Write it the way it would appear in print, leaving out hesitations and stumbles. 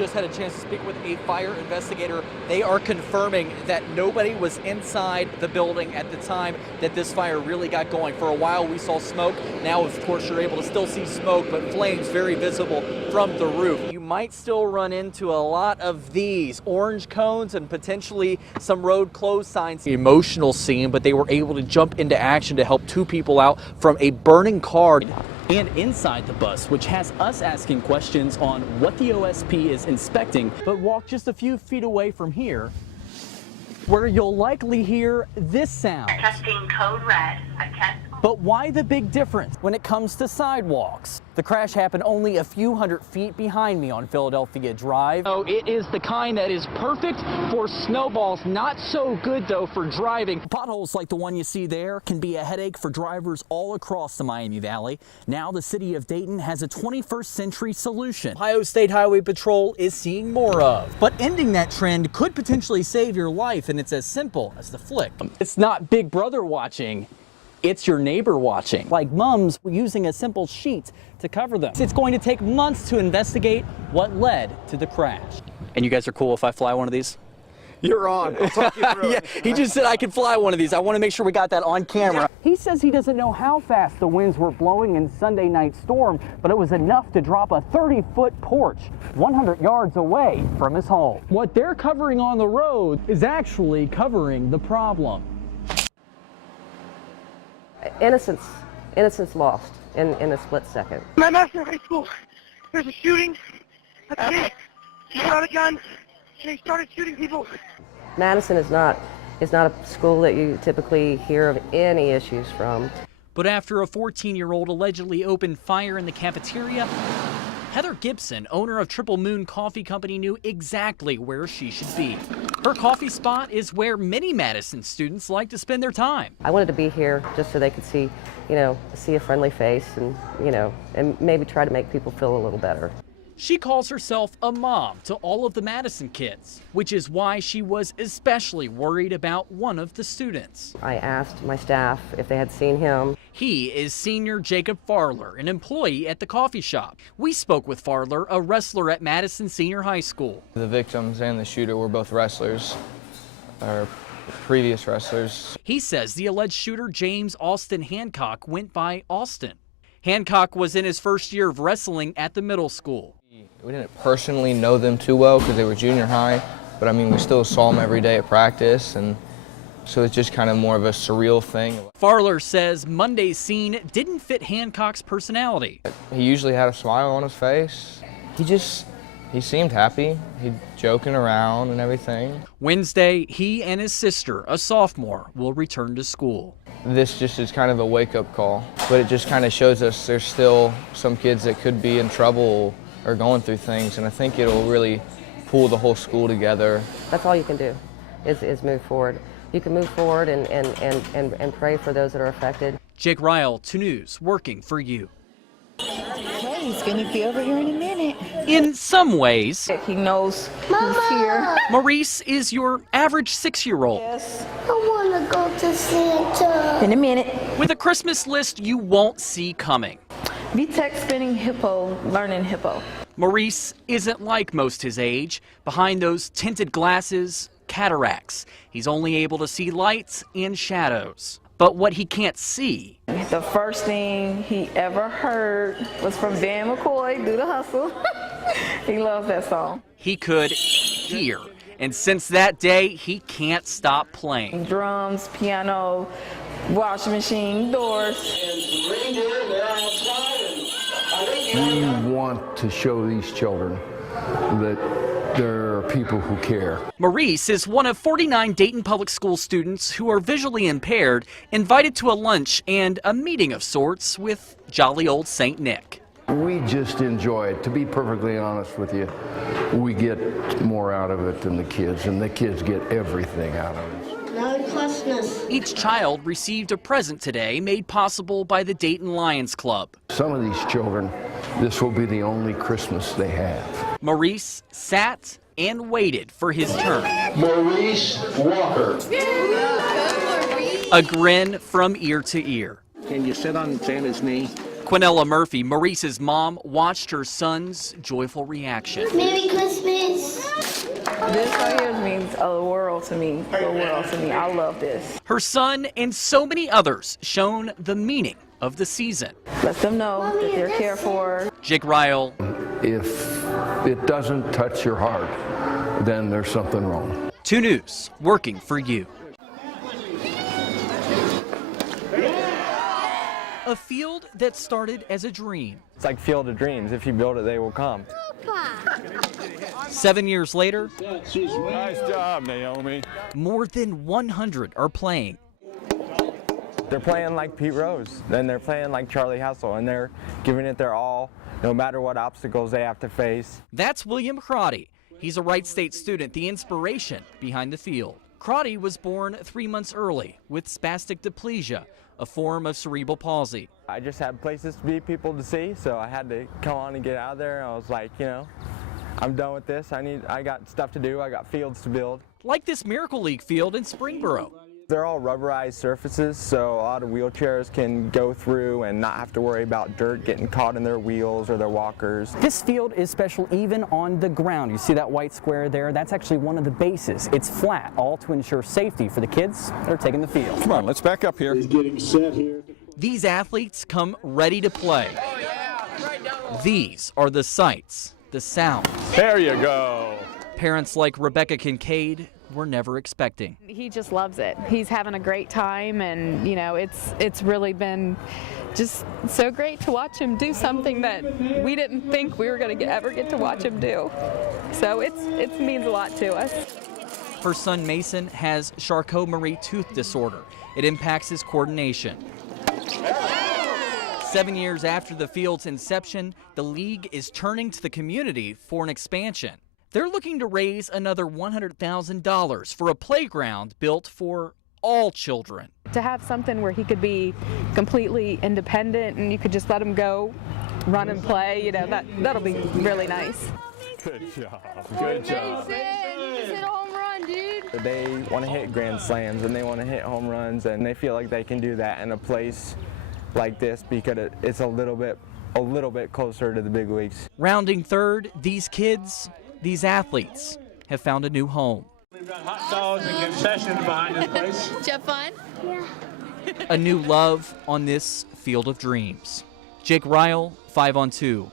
just had a chance to speak with a fire investigator. They are confirming that nobody was inside the building at the time that this fire really got going. For a while we saw smoke. Now, of course, you're able to still see smoke, but flames very visible from the roof. You might still run into a lot of these orange cones and potentially some road closed signs. Emotional scene, but they were able to jump into action to help two people out from a burning car. And inside the bus, which has us asking questions on what the OSP is inspecting. But walk just a few feet away from here, where you'll likely hear this sound. Testing code red. But why the big difference when it comes to sidewalks? The crash happened only a few hundred feet behind me on Philadelphia Drive. Oh, it is the kind that is perfect for snowballs, not so good though for driving. Potholes like the one you see there can be a headache for drivers all across the Miami Valley. Now the city of Dayton has a 21st century solution Ohio State Highway Patrol is seeing more of. But ending that trend could potentially save your life, and it's as simple as the flick. It's not Big Brother watching. It's your neighbor watching. Like mums using a simple sheet to cover them. It's going to take months to investigate what led to the crash. And you guys are cool if I fly one of these? You're on. I'll talk you through it. He just said I could fly one of these. I want to make sure we got that on camera. He says he doesn't know how fast the winds were blowing in Sunday night storm, but it was enough to drop a 30-foot porch 100 yards away from his home. What they're covering on the road is actually covering the problem. Innocence lost in a split second. I'm at high school. There's a shooting. A kid got a gun and he started shooting people. Madison is not a school that you typically hear of any issues from. But after a 14-year-old allegedly opened fire in the cafeteria, Heather Gibson, owner of Triple Moon Coffee Company, knew exactly where she should be. Her coffee spot is where many Madison students like to spend their time. I wanted to be here just so they could see a friendly face and maybe try to make people feel a little better. She calls herself a mom to all of the Madison kids, which is why she was especially worried about one of the students. I asked my staff if they had seen him. He is senior Jacob Farler, an employee at the coffee shop. We spoke with Farler, a wrestler at Madison Senior High School. The victims and the shooter were both wrestlers, or previous wrestlers. He says the alleged shooter, James Austin Hancock, went by Austin. Hancock was in his first year of wrestling at the middle school. We didn't personally know them too well because they were junior high, but I mean, we still saw them every day at practice, and so it's just kind of more of a surreal thing. Farler says Monday's scene didn't fit Hancock's personality. He usually had a smile on his face. He seemed happy. He'd joking around and everything. Wednesday, he and his sister, a sophomore, will return to school. This just is kind of a wake-up call, but it just kind of shows us there's still some kids that could be in trouble or going through things, and I think it'll really pull the whole school together. That's all you can do is move forward. You can move forward and pray for those that are affected. Jake Ryle, 2 News, working for you. Okay, he's gonna be over here in a minute. In some ways, He knows who's here. Maurice is your average 6-year-old. Yes. I want to go to Santa. In a minute. With a Christmas list you won't see coming. VTech spinning hippo, learning hippo. Maurice isn't like most his age. Behind those tinted glasses, cataracts. He's only able to see lights and shadows. But what he can't see. The first thing he ever heard was from Dan McCoy, Do the Hustle. He loves that song. He could hear. And since that day, he can't stop playing. Drums, piano, washing machine, doors. We want to show these children that there are people who care. Maurice is one of 49 Dayton Public School students who are visually impaired, invited to a lunch and a meeting of sorts with jolly old St. Nick. We just enjoy it. To be perfectly honest with you, we get more out of it than the kids, and the kids get everything out of it. Merry Christmas. Each child received a present today made possible by the Dayton Lions Club. Some of these children, this will be the only Christmas they have. Maurice sat and waited for his turn. Maurice Walker. A grin from ear to ear. Can you sit on Santa's knee? Quinella Murphy, Maurice's mom, watched her son's joyful reaction. Merry Christmas. this. This right here means the world to me. The world to me. I love this. Her son and so many others shown the meaning of the season. Let them know that they're cared for. Jake Ryle. If it doesn't touch your heart, then there's something wrong. 2 News, working for you. A field that started as a dream. It's like Field of Dreams. If you build it, they will come. 7 years later, Nice job, Naomi. more than 100 are playing. They're playing like Pete Rose, then they're playing like Charlie Hessel, and they're giving it their all, no matter what obstacles they have to face. That's William Crotty. He's a Wright State student, the inspiration behind the field. Crotty was born 3 months early with spastic diplegia, a form of cerebral palsy. I just had places to be, people to see, so I had to come on and get out of there. I was like, you know, I'm done with this. I got stuff to do. I got fields to build. Like this Miracle League field in Springboro. They're all rubberized surfaces, so a lot of wheelchairs can go through and not have to worry about dirt getting caught in their wheels or their walkers. This field is special even on the ground. You see that white square there? That's actually one of the bases. It's flat, all to ensure safety for the kids that are taking the field. Come on, let's back up here. These athletes come ready to play. These are the sights, the sounds. There you go. Parents like Rebecca Kincaid were never expecting. He just loves it. He's having a great time, and you know, it's really been just so great to watch him do something that we didn't think we were going to ever get to watch him do. So it means a lot to us. Her son Mason has Charcot-Marie tooth disorder. It impacts his coordination. 7 years after the field's inception, the league is turning to the community for an expansion. They're looking to raise another $100,000 for a playground built for all children. To have something where he could be completely independent and you could just let him go, run and play, you know, that'll be really nice. Good job. Good job. They want to hit grand slams and they want to hit home runs, and they feel like they can do that in a place like this because it's a little bit closer to the big leagues. Rounding third, these kids, these athletes have found a new home. We've got hot dogs and concessions behind this place. Did you have fun? Yeah. A new love on this field of dreams. Jake Ryle, 5 on 2.